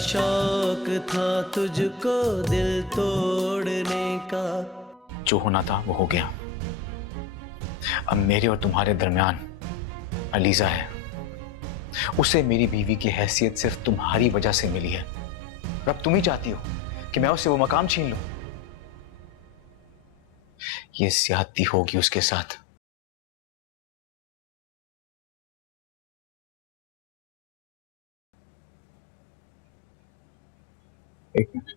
शौक था तुझको दिल तोड़ने का। जो होना था वो हो गया। अब मेरे और तुम्हारे दरमियान अलीजा है। उसे मेरी बीवी की हैसियत सिर्फ तुम्हारी वजह से मिली है। अब तुम ही चाहती हो कि मैं उससे वो मकाम छीन लूं। ये ज्यादती होगी उसके साथ। एक मिनट।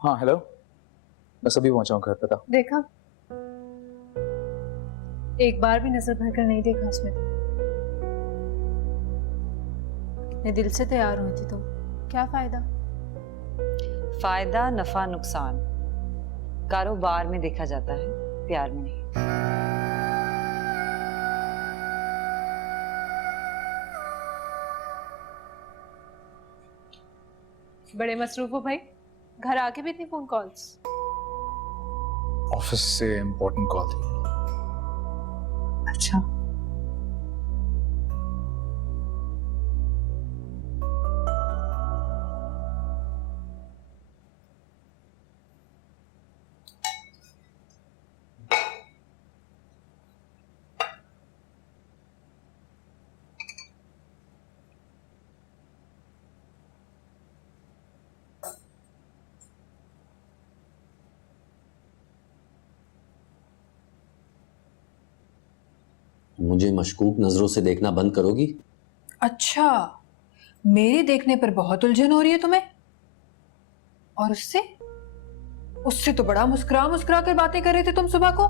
हाँ हेलो, बस अभी पहुंचा हूँ घर। पता देखा, एक बार भी नजर भरकर नहीं देखा उसमें। मैं दिल से तैयार हुई थी तो क्या फायदा। फायदा नफा नुकसान कारोबार में देखा जाता है, प्यार में नहीं। बड़े मसरूफ हो भाई, घर आके भी इतनी फोन कॉल्स। ऑफिस से इम्पोर्टेंट कॉल थी। अच्छा, मुझे मशकूक नजरों से देखना बंद करोगी? अच्छा, मेरे देखने पर बहुत उलझन हो रही है तुम्हें। और उससे उससे तो बड़ा मुस्कुरा मुस्कुरा कर बातें कर रहे थे तुम सुबह को।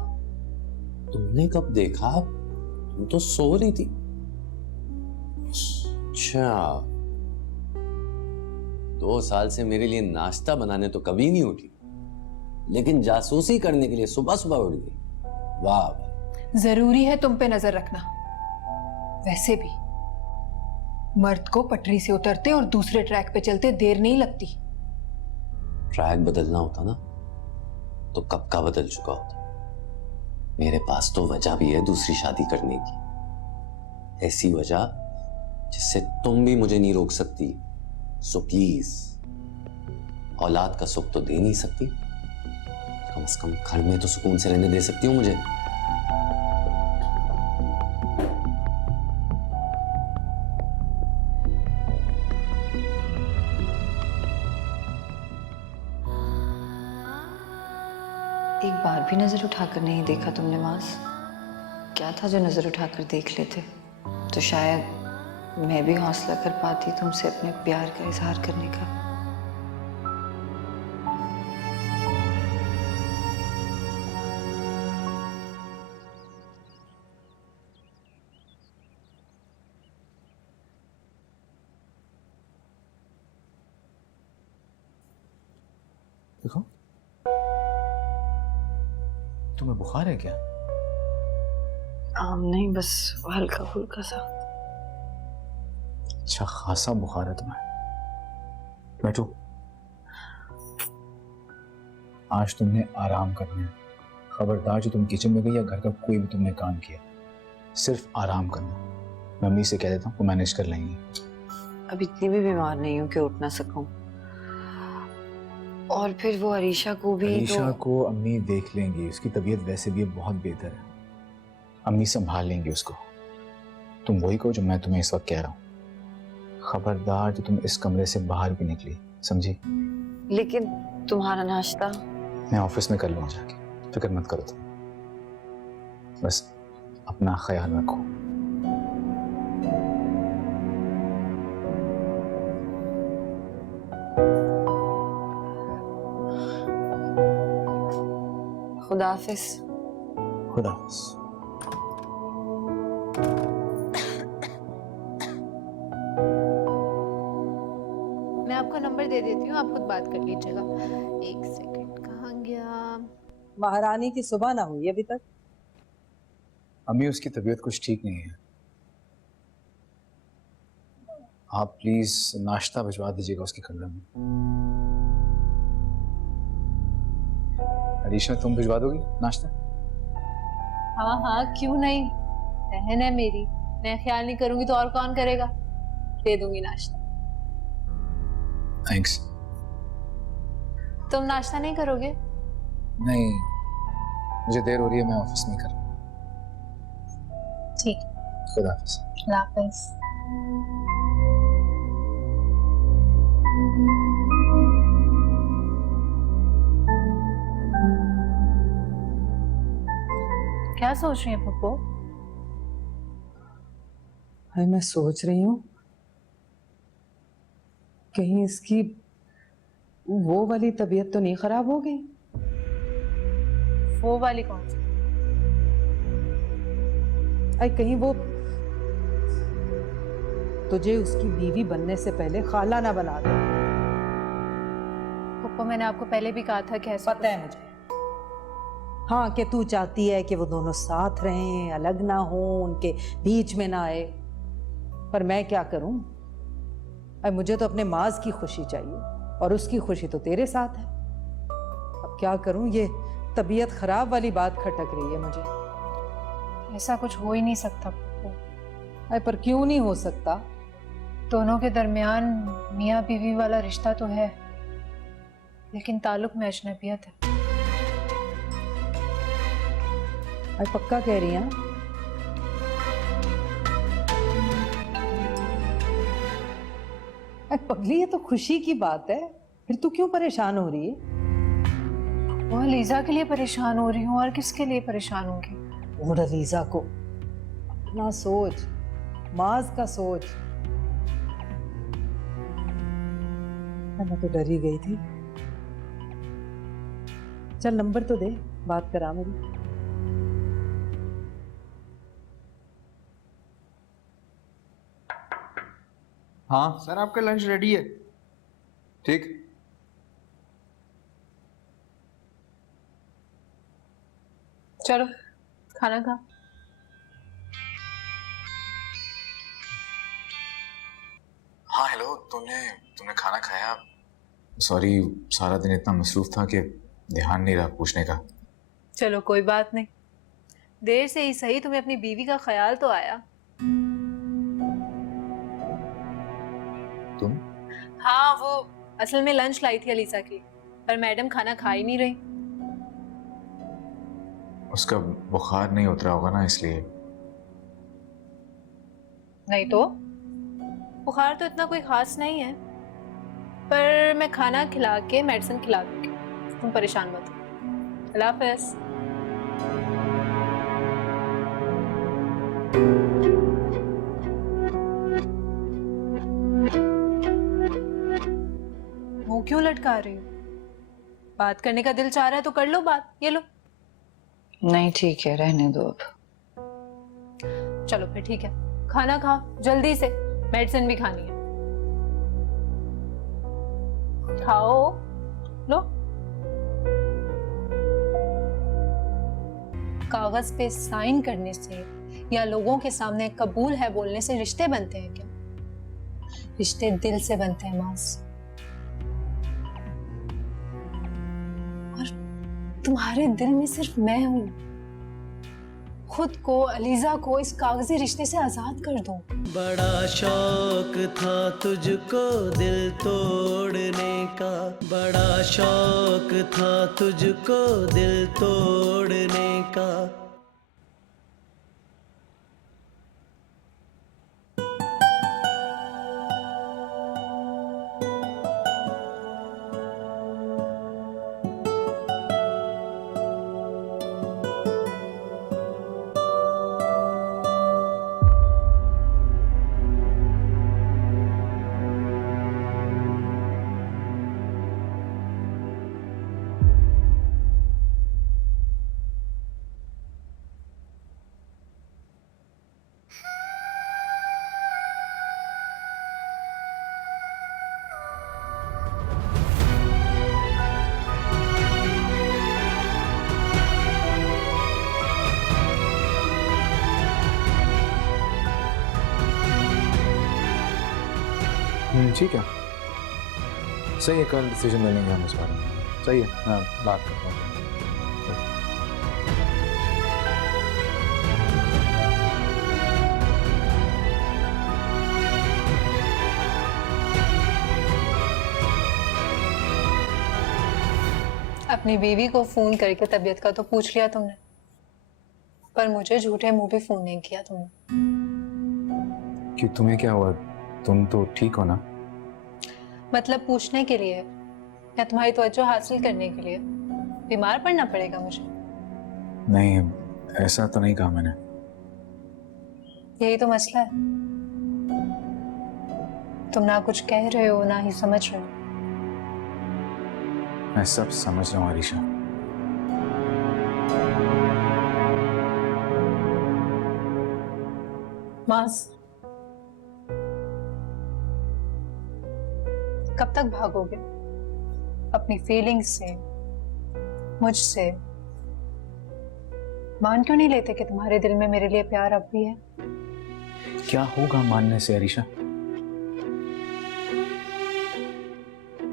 तुमने कब देखा? तुम तो सो रही थी। अच्छा, 2 साल से मेरे लिए नाश्ता बनाने तो कभी नहीं उठी, लेकिन जासूसी करने के लिए सुबह सुबह उठ गई। वाह वाह। जरूरी है तुम पे नजर रखना। वैसे भी मर्द को पटरी से उतरते और दूसरे ट्रैक पे चलते देर नहीं लगती। ट्रैक बदलना होता ना तो कब का बदल चुका होता। मेरे पास तो वजह भी है दूसरी शादी करने की, ऐसी वजह जिससे तुम भी मुझे नहीं रोक सकती। सो प्लीज, औलाद का सुख तो दे नहीं सकती, कम से कम घर में तो सुकून से रहने दे सकती हो मुझे। एक बार भी नजर उठाकर नहीं देखा तुमने मास। क्या था जो नजर उठाकर देख लेते तो शायद मैं भी हौसला कर पाती तुमसे अपने प्यार का इजहार करने का। देखो, तुम्हें बुखार है क्या? नहीं, बस हल्का फुल्का सा। अच्छा खासा बुखार है तुम्हें। बैठो, आज तुमने आराम करना है। खबरदार जो तुम किचन में गई या घर का कोई भी तुमने काम किया, सिर्फ आराम करना। मम्मी से कह देता हूँ, वो मैनेज कर लेंगी। अब इतनी भी बीमार नहीं हूँ कि उठ ना सकूं। और फिर वो अरीशा को भी अरीशा को अम्मी देख लेंगी। उसकी तबीयत वैसे भी बहुत बेहतर है, अम्मी संभाल लेंगी उसको। तुम वही कहो जो मैं तुम्हें इस वक्त कह रहा हूँ। खबरदार जो तुम इस कमरे से बाहर भी निकली, समझी? लेकिन तुम्हारा नाश्ता मैं ऑफिस में कर लूंगा जाके, फिक्र मत करो तुम। बस अपना ख्याल रखो। खुदा हाफिज। खुदा हाफिज। मैं आपका नंबर दे देती हूँ, आप खुद बात कर लीजिएगा। एक सेकंड, कहाँ गया? महारानी की सुबह ना हुई अभी तक? अम्मी उसकी तबीयत कुछ ठीक नहीं है। आप प्लीज नाश्ता भिजवा दीजिएगा उसके कमरे में। अरीशा, तुम भिजवा दोगी नाश्ता? हाँ हाँ, क्यों नहीं, बहन है मेरी। मैं ख्याल नहीं करूंगी तो और कौन करेगा। दे दूंगी नाश्ता। थैंक्स। तुम नाश्ता नहीं करोगे? नहीं, मुझे देर हो रही है, मैं ऑफिस नहीं कर। ठीक। खुदा हाफिज। अल्लाह हाफिज। क्या सोच रही है पप्पू? भाई मैं सोच रही हूँ कहीं इसकी वो वाली तबीयत तो नहीं खराब हो गई। वो वाली कौन सी? आई कहीं वो तुझे उसकी बीवी बनने से पहले खाला ना बना दे। पप्पू मैंने आपको पहले भी कहा था कि ऐसा पता है मुझे, हाँ, कि तू चाहती है कि वो दोनों साथ रहें, अलग ना हो, उनके बीच में ना आए। पर मैं क्या करूं? अब मुझे तो अपने माज की खुशी चाहिए और उसकी खुशी तो तेरे साथ है। अब क्या करूं? ये तबीयत खराब वाली बात खटक रही है मुझे। ऐसा कुछ हो ही नहीं सकता पप्पू। अरे पर क्यों नहीं हो सकता? दोनों के दरमियान मियाँ बीवी वाला रिश्ता तो है, लेकिन ताल्लुक में अजनबियत है। अरे पक्का कह रही हैं? अरे पगली, ये तो खुशी की बात है, फिर तू क्यों परेशान हो रही है? वो लीजा के लिए परेशान हो रही हूँ, और किसके लिए परेशान होंगी? और लीजा को अपना सोच, माज का सोच। मैं तो डर ही गई थी। चल नंबर तो दे, बात करा मेरी। हाँ सर आपका लंच रेडी है। ठीक। चलो खाना खा। हाँ हेलो, तुमने खाना खाया? सॉरी, सारा दिन इतना मसरूफ था कि ध्यान नहीं रहा पूछने का। चलो कोई बात नहीं, देर से ही सही तुम्हें अपनी बीवी का ख्याल तो आया। तुम? हाँ, वो असल में लंच लाई थी अलीसा की, पर मैडम खाना खा ही नहीं रही। उसका बुखार नहीं उतरा होगा ना, इसलिए। नहीं तो बुखार तो इतना कोई खास नहीं है, पर मैं खाना खिला के मेडिसिन खिला दूंगी, तुम परेशान मत हो। अल्लाह हाफिज। मुंह क्यों लटका रही हो? बात करने का दिल चाह रहा है तो कर लो बात, ये लो। नहीं ठीक है, रहने दो अब। चलो फिर ठीक है, खाना खाओ जल्दी से, मेडिसिन भी खानी है। खाओ, लो। कागज पे साइन करने से या लोगों के सामने कबूल है बोलने से रिश्ते बनते हैं क्या? रिश्ते दिल से बनते हैं मास। और तुम्हारे दिल में सिर्फ मैं हूं। खुद को, अलीजा को इस कागजी रिश्ते से आजाद कर दो। बड़ा शौक था तुझको दिल तोड़ने का, बड़ा शौक था तुझको दिल तोड़ने का। ठीक है, सही है, कल डिसीजन ले लेंगे हम इस बारे में। सही है, मैं बात करता हूँ। अपनी बीवी को फोन करके तबीयत का तो पूछ लिया तुमने, पर मुझे झूठे मुंह पे फोन नहीं किया तुमने। क्यों, तुम्हें क्या हुआ? तुम तो ठीक हो ना? मतलब पूछने के लिए या तुम्हारी तवज्जो हासिल करने के लिए? बीमार पड़ना पड़ेगा मुझे? नहीं, ऐसा तो नहीं कहा मैंने। यही तो मसला है, तुम ना कुछ कह रहे हो ना ही समझ रहे हो। मैं सब समझ रहा हूँ आरिशा। मास, कब तक भागोगे अपनी फीलिंग्स से, मुझसे? मान क्यों नहीं लेते कि तुम्हारे दिल में मेरे लिए प्यार अब भी है? क्या होगा मानने से आरिशा?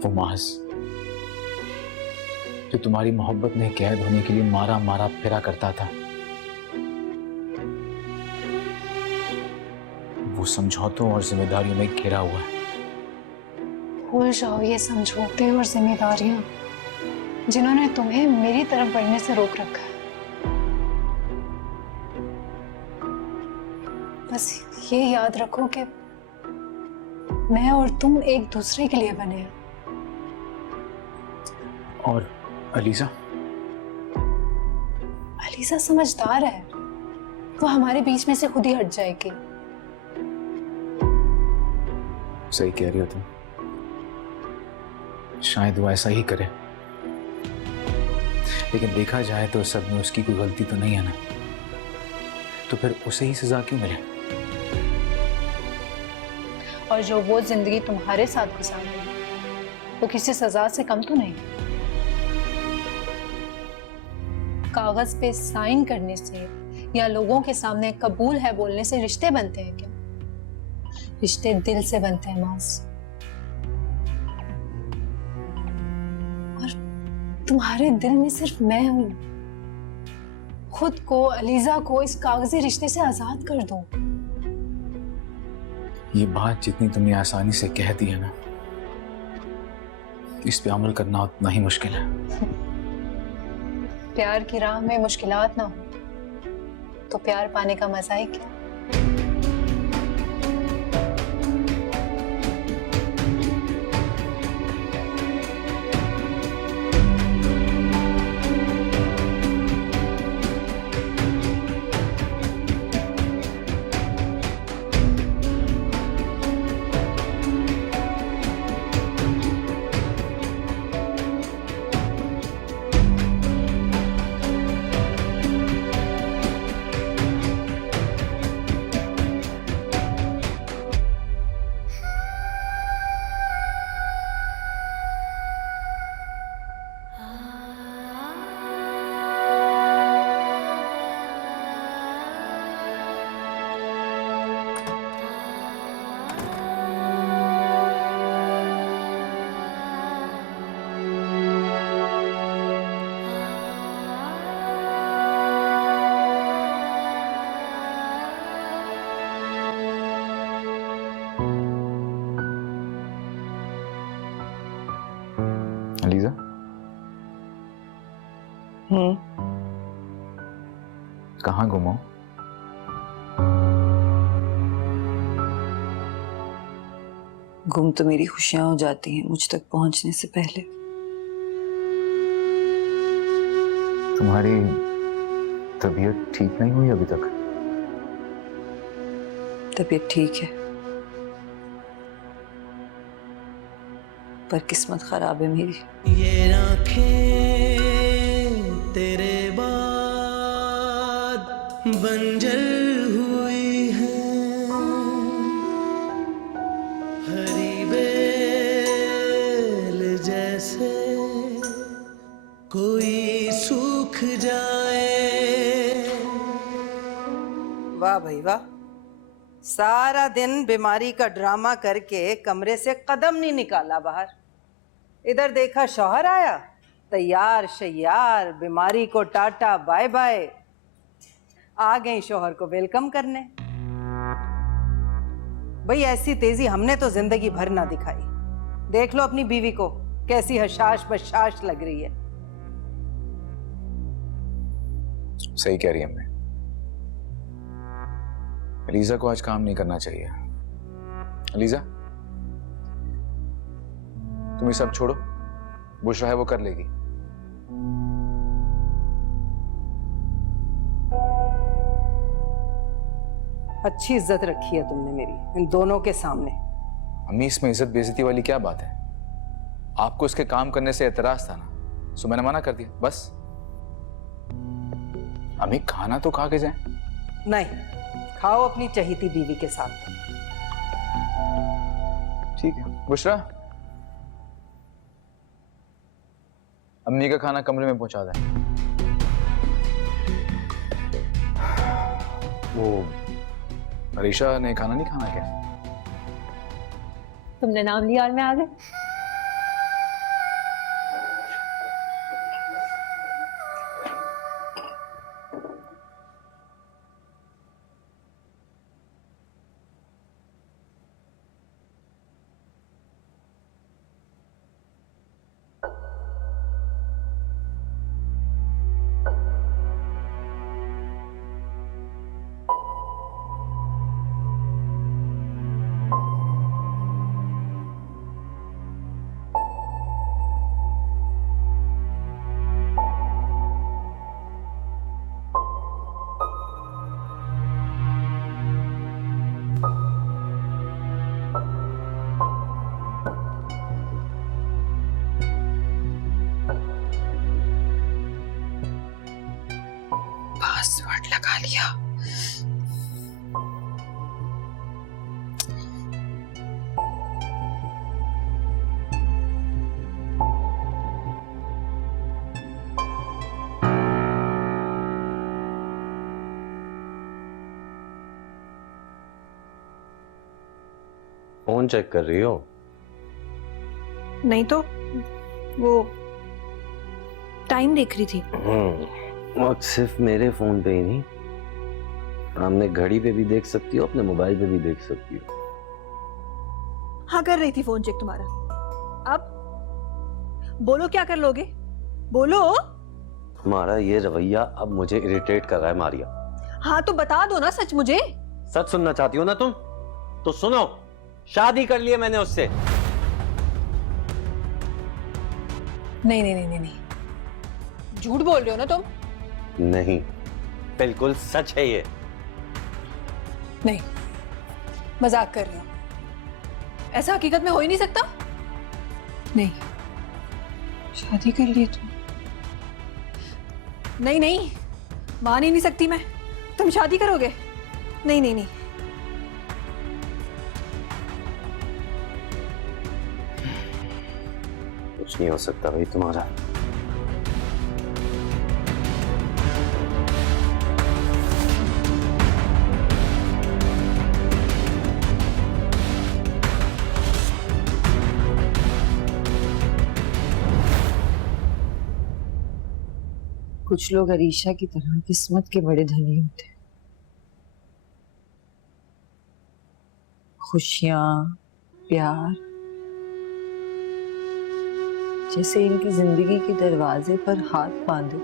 वो मास जो तुम्हारी मोहब्बत में कैद होने के लिए मारा मारा फिरा करता था, वो समझौतों और जिम्मेदारियों में घिरा हुआ है। भूल जाओ ये समझौते और जिम्मेदारियां जिन्होंने तुम्हें मेरी तरफ बढ़ने से रोक रखा है। बस ये याद रखो कि मैं और तुम एक दूसरे के लिए बने हैं। और अलीजा? अलीजा समझदार है, वो हमारे बीच में से खुद ही हट जाएगी। सही कह रही हो तुम, शायद वो ऐसा ही करे, लेकिन देखा जाए तो सब में उसकी कोई गलती तो नहीं है ना, तो फिर उसे ही सजा क्यों मिले? और जो वो जिंदगी तुम्हारे साथ गुजार रही है वो किसी सजा से कम तो नहीं। कागज पे साइन करने से या लोगों के सामने कबूल है बोलने से रिश्ते बनते हैं क्या? रिश्ते दिल से बनते हैं मास। और तुम्हारे दिल में सिर्फ मैं हूं। खुद को, अलीजा को इस कागजी रिश्ते से आजाद कर दो। ये बात जितनी तुमने आसानी से कह दी है ना, इस पे अमल करना उतना ही मुश्किल है। प्यार की राह में मुश्किलात ना हो तो प्यार पाने का मजा ही क्या? अलीजा? कहाँ गुम हो? गुम तो मेरी खुशियां हो जाती हैं मुझ तक पहुंचने से पहले। तुम्हारी तबीयत ठीक नहीं हुई अभी तक? तबीयत ठीक है, पर किस्मत खराब है मेरी। ये आँखें तेरे बाद बंजर हुई हैं, हरी बेल जैसे कोई सूख जाए। वाह भाई वाह, सारा दिन बीमारी का ड्रामा करके कमरे से कदम नहीं निकाला बाहर। इधर देखा शौहर आया, तैयार शैयार, बीमारी को टाटा बाय बाय। आ गए शौहर को वेलकम करने। भाई ऐसी तेजी हमने तो जिंदगी भर ना दिखाई। देख लो अपनी बीवी को, कैसी हशाश बशाश लग रही है। सही कह रही है अम्मी। अलीजा को आज काम नहीं करना चाहिए। अलीजा, तुम ये सब छोड़ो, बुशरा है वो कर लेगी। अच्छी इज्जत रखी है तुमने मेरी इन दोनों के सामने। अम्मी, इसमें इज्जत बेइज्जती वाली क्या बात है? आपको इसके काम करने से एतराज था ना, सो मैंने मना कर दिया, बस। अम्मी, खाना तो खा के जाएं। नहीं, खाओ अपनी चहीती बीवी के साथ। ठीक है बुशरा, अम्मी का खाना कमरे में पहुंचा दें। वो अरीशा ने खाना नहीं खाना क्या? तुमने नाम लिया और मैं आ गई। पासवर्ड लगा लिया। फोन चेक कर रही हो? नहीं तो वो टाइम देख रही थी। और सिर्फ मेरे फोन पे ही नहीं, सामने घड़ी पे भी देख सकती हो, अपने मोबाइल पे भी देख सकती हो। हाँ, कर रही थी फोन चेक तुम्हारा। अब बोलो क्या कर लोगे, बोलो। तुम्हारा ये रवैया अब मुझे इरिटेट कर रहा है मारिया। हाँ तो बता दो ना सच मुझे। सच सुनना चाहती हो ना तुम? तो सुनो, शादी कर ली है मैंने उससे। नहीं नहीं नहीं नहीं नहीं, झूठ बोल रहे हो ना तुम? नहीं, बिल्कुल सच है ये। नहीं, मजाक कर रहे हो। ऐसा हकीकत में हो ही नहीं सकता। नहीं, शादी कर ली तुम? नहीं नहीं, मान ही नहीं सकती मैं। तुम शादी करोगे? नहीं नहीं नहीं। कुछ नहीं हो सकता भाई तुम्हारा। कुछ लोग अरीशा की तरह किस्मत के बड़े धनी होते हैं। खुशियां, प्यार जैसे इनकी जिंदगी के दरवाजे पर हाथ बांधे,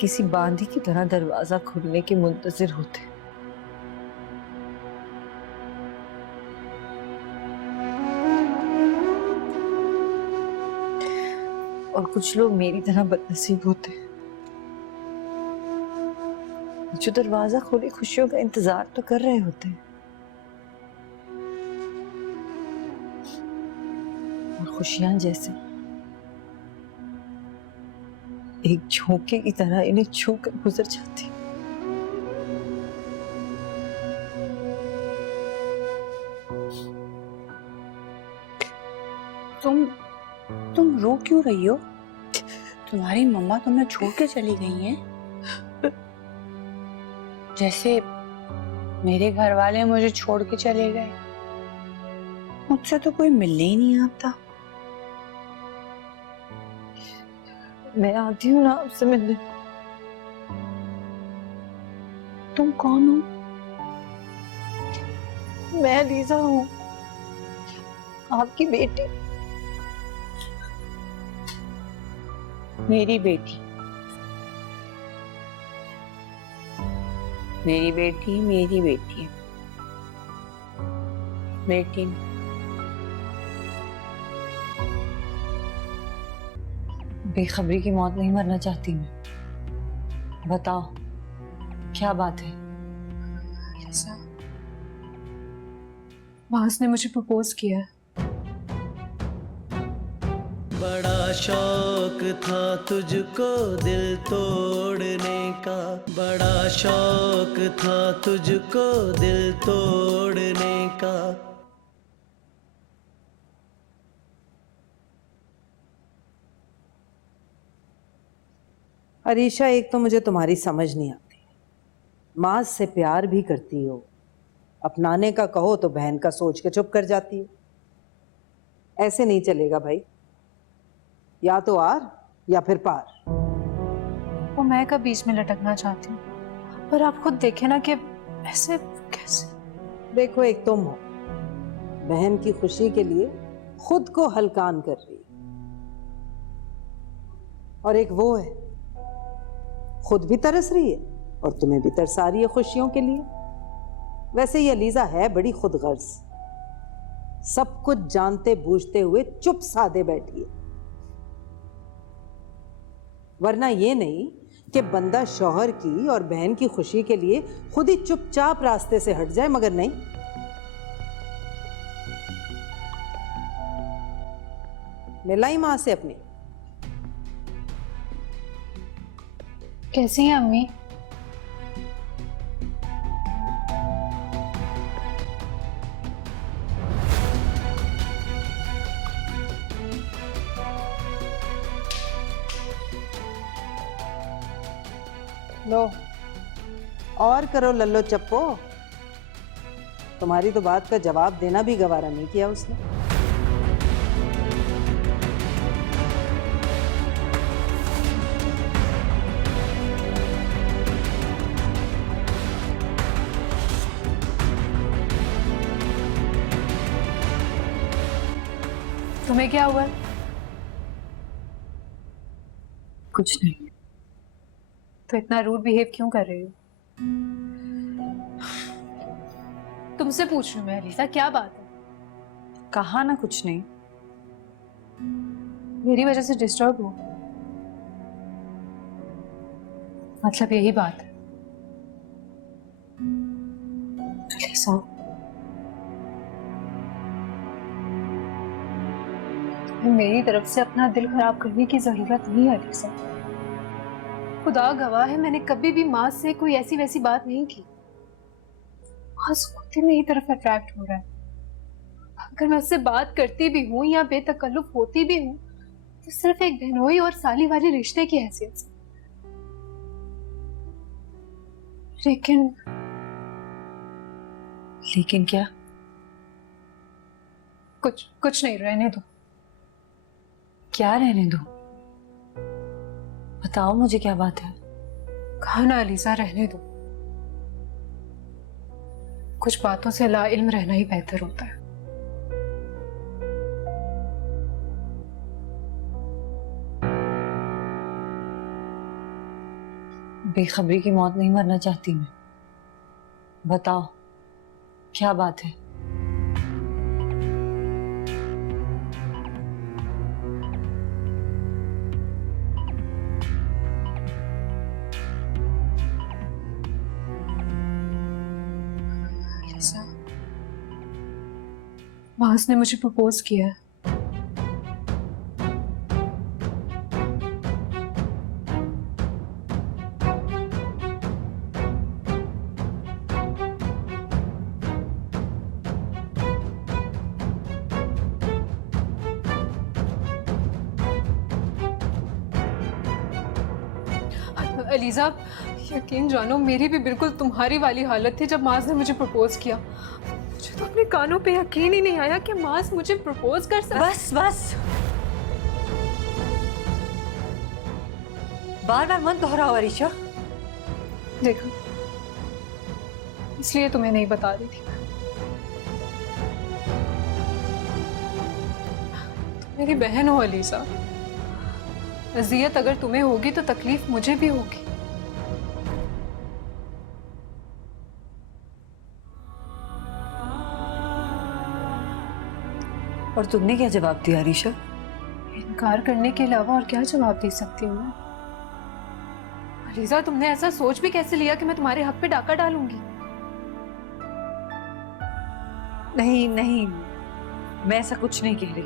किसी बांधी की तरह दरवाजा खुलने के मुंतजिर होते। और कुछ लोग मेरी तरह बदनसीब होते हैं, जो दरवाजा खोले खुशियों का इंतजार तो कर रहे होते हैं, और खुशियां जैसे एक झोंके की तरह इन्हें छू कर गुजर जाती। तुम रो क्यों रही हो? तुम्हारी मम्मा तुम्हें छोड़ के चली गई हैं? जैसे मेरे घर वाले मुझे छोड़ के चले गए। मुझसे तो कोई मिलने ही नहीं आता। मैं आती हूँ ना आपसे मिलने। तुम कौन हो? मैं लीजा हूँ, आपकी बेटी। मेरी बेटी, मेरी बेटी, मेरी बेटी, बेटी। बेखबरी की मौत नहीं मरना चाहती मैं। बताओ क्या बात है? ऐसा मास ने मुझे प्रपोज किया है। बड़ा शौक था तुझको दिल तोड़ने का, बड़ा शौक था तुझको दिल तोड़ने का। अरीशा, एक तो मुझे तुम्हारी समझ नहीं आती। माँ से प्यार भी करती हो, अपनाने का कहो तो बहन का सोच के चुप कर जाती हो। ऐसे नहीं चलेगा भाई, या तो आर या फिर पार। वो मैं कब बीच में लटकना चाहती हूँ, पर आप खुद देखे ना कि ऐसे कैसे। देखो, एक तुम हो बहन की खुशी के लिए खुद को हलकान कर रही, और एक वो है खुद भी तरस रही है और तुम्हें भी तरसा रही है खुशियों के लिए। वैसे ये अलीजा है बड़ी खुदगर्ज, सब कुछ जानते बूझते हुए चुप साधे बैठी है। वरना ये नहीं कि बंदा शौहर की और बहन की खुशी के लिए खुद ही चुपचाप रास्ते से हट जाए, मगर नहीं। मिलाई मां से अपनी। कैसी हैं अम्मी? लो और करो लल्लो चप्पो। तुम्हारी तो बात का जवाब देना भी गवारा नहीं किया उसने। तुम्हें क्या हुआ? कुछ नहीं। तो इतना रूड बिहेव क्यों कर रही हो? तुमसे पूछ रही हूँ मैं अलीसा, क्या बात है? कहा ना कुछ नहीं। मेरी वजह से डिस्टर्ब हो, मतलब यही बात है? अलीसा, मेरी तरफ से अपना दिल खराब करने की जरूरत नहीं है अलीसा। खुदा गवाह है, मैंने कभी भी माँ से कोई ऐसी वैसी बात नहीं की। माँ खुद ही मेरी तरफ अट्रैक्ट हो रहा है। अगर मैं उससे बात करती भी हूँ या बेतकल्लुफ होती भी हूँ तो सिर्फ एक बहनोई और साली वाली रिश्ते की हैसियत से। लेकिन क्या? कुछ नहीं, रहने दो। क्या रहने दो? बताओ मुझे क्या बात है? कहा ना अलीसा, रहने दो। कुछ बातों से ला इल्म रहना ही बेहतर होता है। बेखबरी की मौत नहीं मरना चाहती मैं। बताओ क्या बात है? मास ने मुझे प्रपोज किया है। अलीजा, यकीन जानो मेरी भी बिल्कुल तुम्हारी वाली हालत थी जब मास ने मुझे प्रपोज किया। मुझे तो अपने कानों पे यकीन ही नहीं आया कि मास मुझे प्रपोज कर सकता। बस बस, बार बार मत दोहराओ अरीशा। देखो, इसलिए तुम्हें नहीं बता रही थी। तुम मेरी बहन हो अलीसा, अजियत अगर तुम्हें होगी तो तकलीफ मुझे भी होगी। और तुमने क्या जवाब दिया अरीशा? इनकार करने के अलावा और क्या जवाब दे सकती हूँ मैं? अलीजा, तुमने ऐसा सोच भी कैसे लिया कि मैं तुम्हारे हक पे डाका डालूंगी? नहीं नहीं, मैं ऐसा कुछ नहीं कह रही।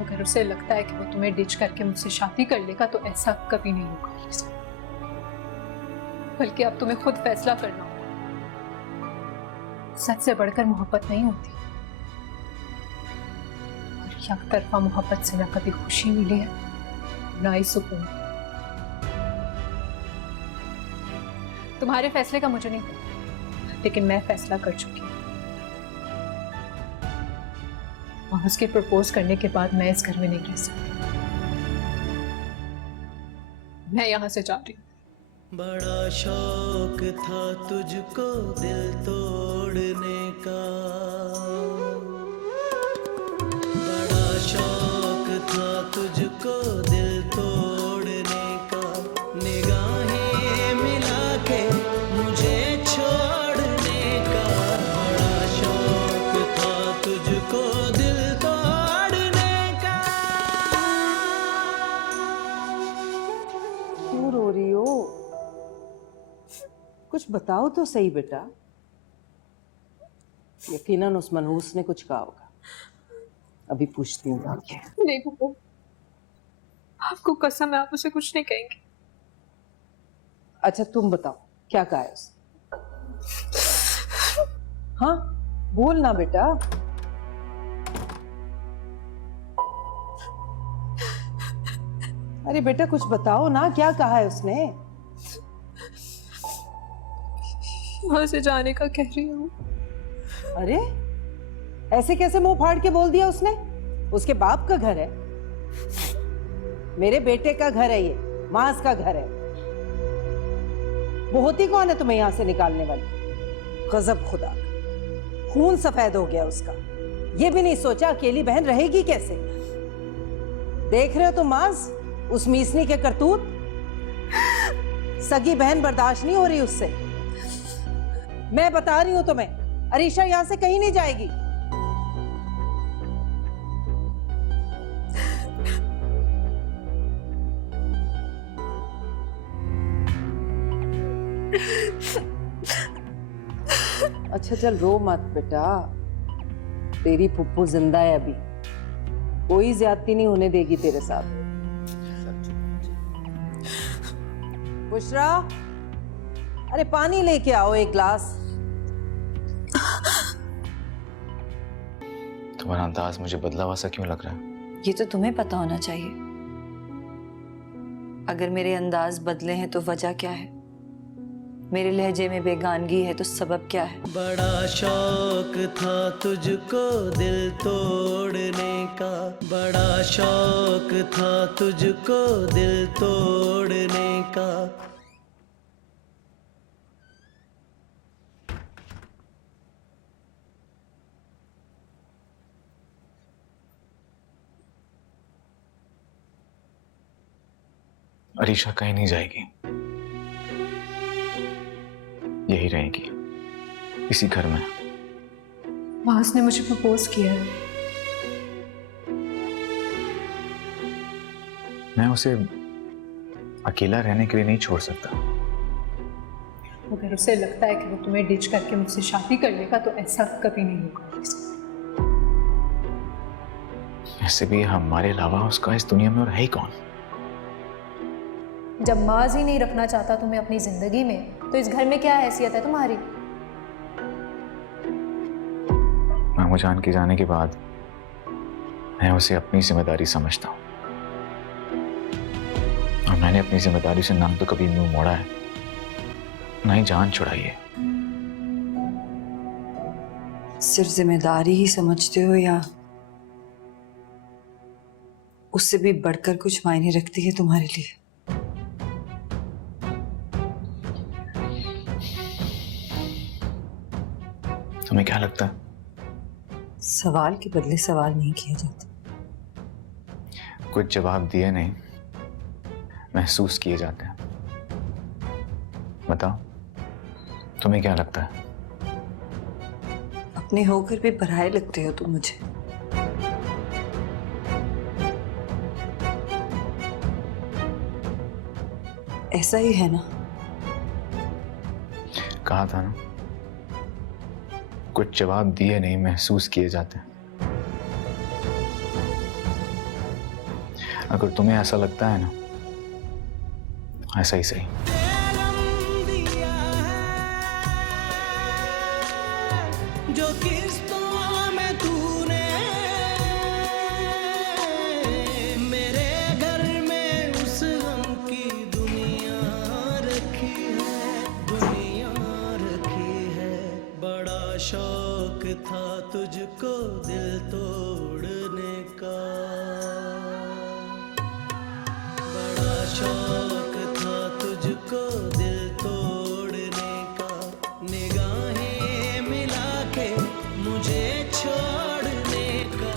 अगर उसे लगता है कि वो तुम्हें डिच करके मुझसे शादी कर लेगा तो ऐसा कभी नहीं होगा अलीजा। बल्कि अब तुम्हें खुद फैसला करना होगा। सच से बढ़कर मोहब्बत नहीं होती, और एक तरफा मोहब्बत से ना कभी खुशी मिली है ना ही सुकून। तुम्हारे फैसले का मुझे नहीं पता, लेकिन मैं फैसला कर चुकी हूँ। और उसके प्रपोज करने के बाद मैं इस घर में नहीं रह सकती। मैं यहां से जा रही हूँ। बड़ा शौक था तुझको दिल तोड़ने का, बड़ा शौक था तुझको दिल तोड़ने का, निगाहें मिला के मुझे छोड़ने का, बड़ा शौक था तुझको दिल तोड़ने का। क्यों रो रही हो? कुछ बताओ तो सही बेटा। यकीनन उस मनहूस ने कुछ कहा होगा। अभी पूछती हूँ आके। नहीं बुबू, आपको कसम है आप उसे कुछ नहीं कहेंगे। अच्छा तुम बताओ क्या कहा है उसने? हाँ बोल ना बेटा। अरे बेटा कुछ बताओ ना, क्या कहा है उसने? वहां से जाने का कह रही हूँ। अरे ऐसे कैसे मुंह फाड़ के बोल दिया उसने? उसके बाप का घर है, मेरे बेटे का घर है, ये मास का घर है। वो होती कौन है तुम्हें यहां से निकालने वाली? गजब खुदा, खून सफेद हो गया उसका। ये भी नहीं सोचा अकेली बहन रहेगी कैसे? देख रहे हो तुम मास, उस मीसनी के करतूत। सगी बहन बर्दाश्त नहीं हो रही उससे। मैं बता रही हूं तुम्हें, अरीशा यहां से कहीं नहीं जाएगी। अच्छा चल रो मत बेटा, तेरी फुप्पू जिंदा है अभी, कोई ज्यादती नहीं होने देगी तेरे साथ। बुशरा, अरे पानी लेके आओ एक गिलास। तुम्हारा अंदाज मुझे बदला हुआ सा क्यों लग रहा है? ये तो तुम्हें पता होना चाहिए। अगर मेरे अंदाज बदले हैं तो वजह क्या है? मेरे लहजे में बेगानगी है तो सबब क्या है? बड़ा शौक था तुझको दिल तोड़ने का, बड़ा शौक था तुझको दिल तोड़ने का। अरीशा कहीं नहीं जाएगी, यही रहेगी इसी घर में। मास ने मुझे प्रपोज किया है। मैं उसे अकेला रहने के लिए नहीं छोड़ सकता। अगर उसे लगता है कि वो तुम्हें डिच करके मुझसे शादी कर लेगा तो ऐसा कभी नहीं होगा। ऐसे भी हमारे अलावा उसका इस दुनिया में और है ही कौन? जब माज ही नहीं रखना चाहता तुम्हें अपनी जिंदगी में, तो इस घर में क्या हैसियत है तुम्हारी? मामू जान के जाने के बाद मैं उसे अपनी जिम्मेदारी समझता हूँ, और मैंने अपनी जिम्मेदारी से ना तो कभी मुंह मोड़ा है, ना ही जान छुड़ाई है। सिर्फ जिम्मेदारी ही समझते हो या उससे भी बढ़कर कुछ मायने रखती है तुम्हारे लिए? तुम्हें क्या लगता है? सवाल के बदले सवाल नहीं किया जाता। कुछ जवाब दिए नहीं महसूस किए जाते हैं। बताओ, तुम्हें क्या लगता है? अपने होकर भी पराये लगते हो तुम मुझे। ऐसा ही है ना? कहा था ना, कुछ जवाब दिए नहीं, महसूस किए जाते हैं। अगर तुम्हें ऐसा लगता है ना, ऐसा ही सही। जो किस्तों में तूने मेरे घर में उस गम की दुनिया रखी है। बड़ा शौक था तुझको दिल तोड़ने का, बड़ा शौक था तुझको दिल तोड़ने का, निगाहें मिला के मुझे छोड़ने का।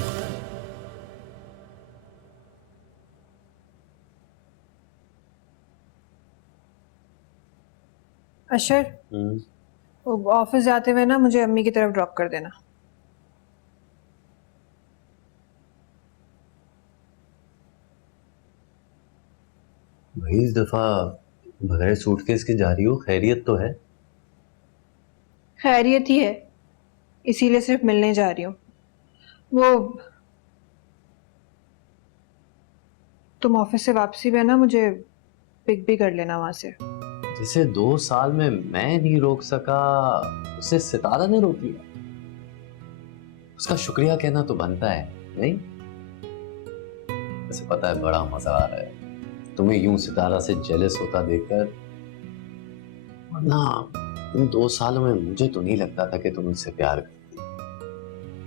अशर, ऑफिस जाते हुए ना मुझे अम्मी की तरफ ड्रॉप कर देना। भाई इस दफा बगैर सूटकेस के जा रही हो, खैरियत तो है? खैरियत ही है, इसीलिए सिर्फ मिलने जा रही हूँ। वो तुम ऑफिस से वापसी में ना मुझे पिक भी कर लेना वहां से। जिसे 2 साल में मैं नहीं रोक सका, उसे सितारा ने रोक लिया। उसका शुक्रिया कहना तो बनता है, नहीं? वैसे पता है बड़ा मजा आ रहा है तुम्हें यूं सितारा से जेलस होता देखकर। वरना इन 2 सालों में मुझे तो नहीं लगता था कि तुम मुझसे प्यार करती,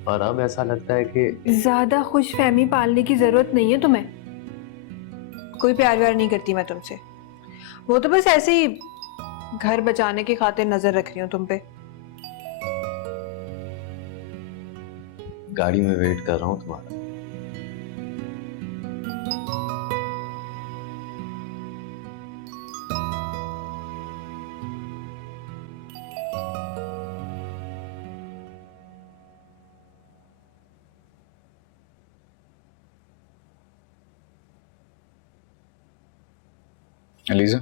और अब ऐसा लगता है कि ज्यादा खुशफहमी पालने की जरूरत नहीं है तुम्हें। कोई प्यार व्यार नहीं करती मैं तुमसे, वो तो बस ऐसे ही घर बचाने की खातिर नजर रख रही हूँ तुम पे। गाड़ी में वेट कर रहा हूँ तुम्हारा। एलिजा,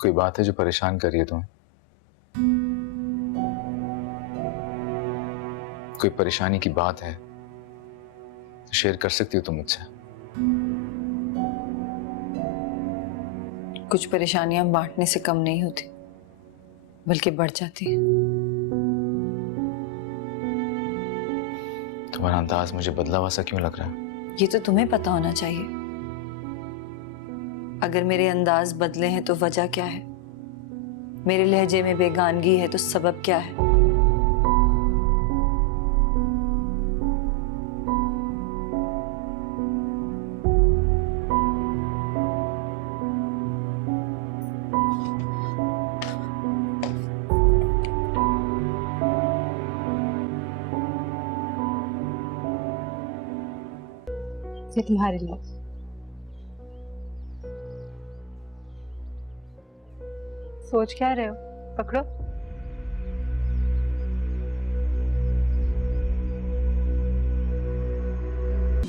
कोई बात है जो परेशान कर रही है तुम्हें? कोई परेशानी की बात है तो शेयर कर सकती हो तुम मुझसे। कुछ परेशानियां बांटने से कम नहीं होती, बल्कि बढ़ जाती हैं। तुम्हारा अंदाज मुझे बदला हुआ सा क्यों लग रहा है? ये तो तुम्हें पता होना चाहिए। अगर मेरे अंदाज बदले हैं तो वजह क्या है? मेरे लहजे में बेगानगी है तो सबब क्या है? ये तुम्हारे लिए। सोच क्या रहे हो? पकड़ो।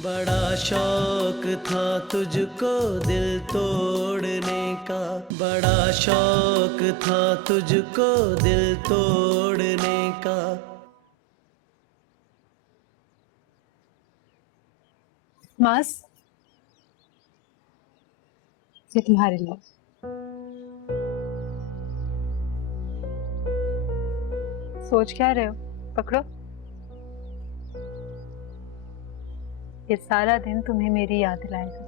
बड़ा शौक था तुझको दिल तोड़ने का, बड़ा शौक था तुझको दिल तोड़ने का। मास, ये तुम्हारे लिए। सोच क्या रहे हो? पकड़ो। ये सारा दिन तुम्हें मेरी याद दिलाएगा।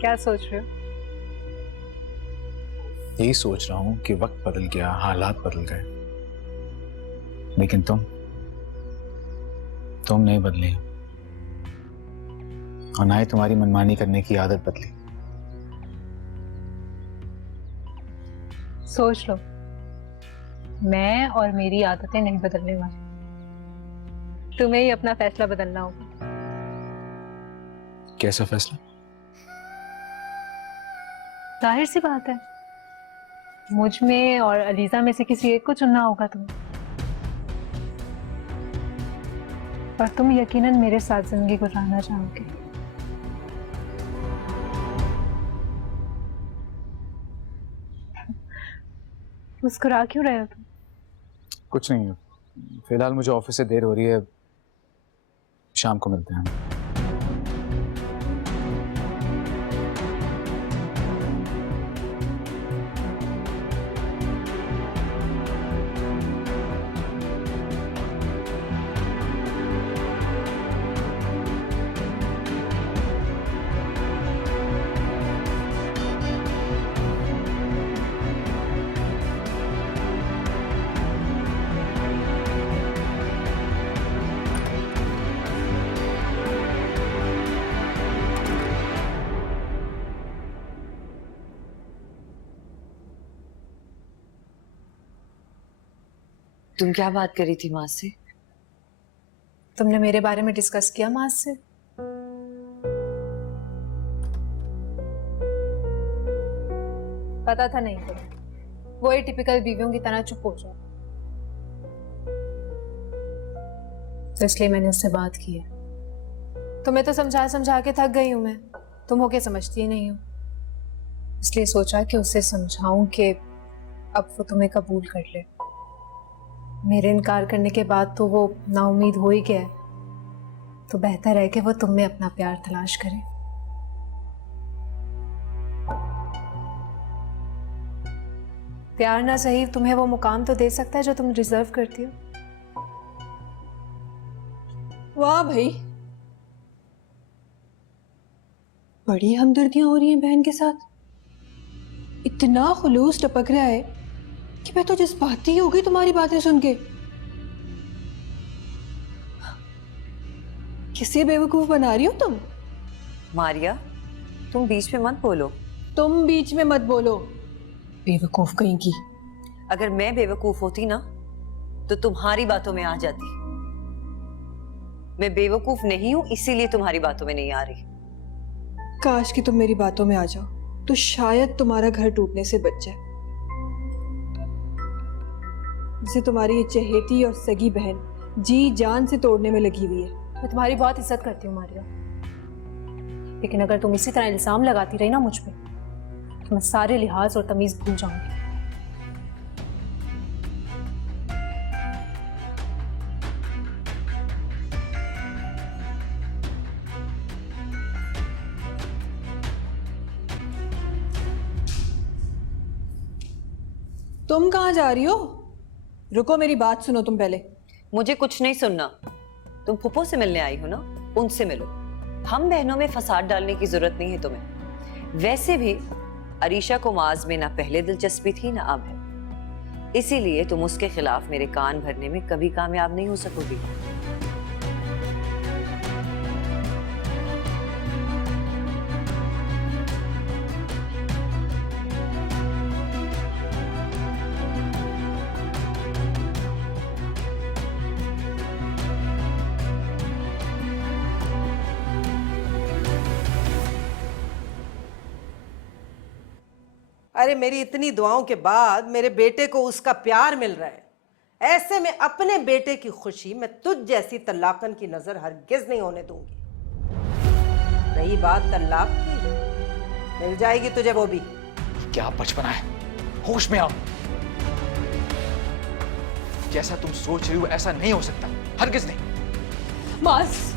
क्या सोच रहे हो? यही सोच रहा हूं कि वक्त बदल गया, हालात बदल गए, लेकिन तुम नहीं बदली। और ना ही तुम्हारी मनमानी करने की आदत बदली। सोच लो, मैं और मेरी आदतें नहीं बदलने वाली। तुम्हें ही अपना फैसला बदलना होगा। कैसा फैसला? जाहिर सी बात है, मुझ में और अलीजा में से किसी एक को चुनना होगा तुम्हें। और तुम यकीनन मेरे साथ जिंदगी गुजारना चाहोगे। मुस्कुरा क्यों रहे हो तुम? कुछ नहीं, फिलहाल मुझे ऑफिस से देर हो रही है, शाम को मिलते हैं। तुम क्या बात करी थी माँ से? तुमने मेरे बारे में डिस्कस किया माँ से? पता था नहीं तुम्हें, वही टिपिकल बीवियों की तरह चुप हो जाओ, तो इसलिए मैंने उससे बात की है। तुम्हें तो समझा समझा के थक गई हूं मैं, तुम होके समझती ही नहीं हो। इसलिए सोचा कि उससे समझाऊं कि अब वो तुम्हें कबूल कर ले। मेरे इनकार करने के बाद तो वो नाउम्मीद हो ही गया है, तो बेहतर है कि वो तुम में अपना प्यार तलाश करे। प्यार ना सही, तुम्हें वो मुकाम तो दे सकता है जो तुम डिजर्व करती हो। वाह भाई, बड़ी हमदर्दियां हो रही हैं बहन के साथ। इतना खुलूस टपक रहा है कि मैं तो जज्बाती हो गई तुम्हारी बातें सुन के। किसे बेवकूफ बना रही हो तुम? मारिया, तुम बीच में मत बोलो। तुम बीच में मत बोलो, बेवकूफ कहीं की। अगर मैं बेवकूफ होती ना तो तुम्हारी बातों में आ जाती। मैं बेवकूफ नहीं हूं, इसीलिए तुम्हारी बातों में नहीं आ रही। काश कि तुम मेरी बातों में आ जाओ तो शायद तुम्हारा घर टूटने से बच जाए। जिसे तुम्हारी ये चहेती और सगी बहन जी जान से तोड़ने में लगी हुई है। मैं तुम्हारी बहुत इज्जत करती हूँ मारिया, लेकिन अगर तुम इसी तरह इल्जाम लगाती रही ना मुझ पे, तो मैं सारे लिहाज और तमीज भूल जाऊंगी। तुम कहाँ जा रही हो? रुको, मेरी बात सुनो तुम पहले। मुझे कुछ नहीं सुनना। तुम फुप्पो से मिलने आई हो ना, उनसे मिलो। हम बहनों में फसाद डालने की जरूरत नहीं है तुम्हें। वैसे भी अरीशा को माज में ना पहले दिलचस्पी थी ना अब है, इसीलिए तुम उसके खिलाफ मेरे कान भरने में कभी कामयाब नहीं हो सकोगी। अरे मेरी इतनी दुआओं के बाद मेरे बेटे को उसका प्यार मिल रहा है, ऐसे में अपने बेटे की खुशी मैं तुझ जैसी तल्लाकन की नजर हरगिज नहीं होने दूंगी। रही बात तल्लाक की, मिल जाएगी तुझे वो भी। क्या बचपना है, होश में आओ। जैसा तुम सोच रही हो ऐसा नहीं हो सकता, हरगिज नहीं। मास,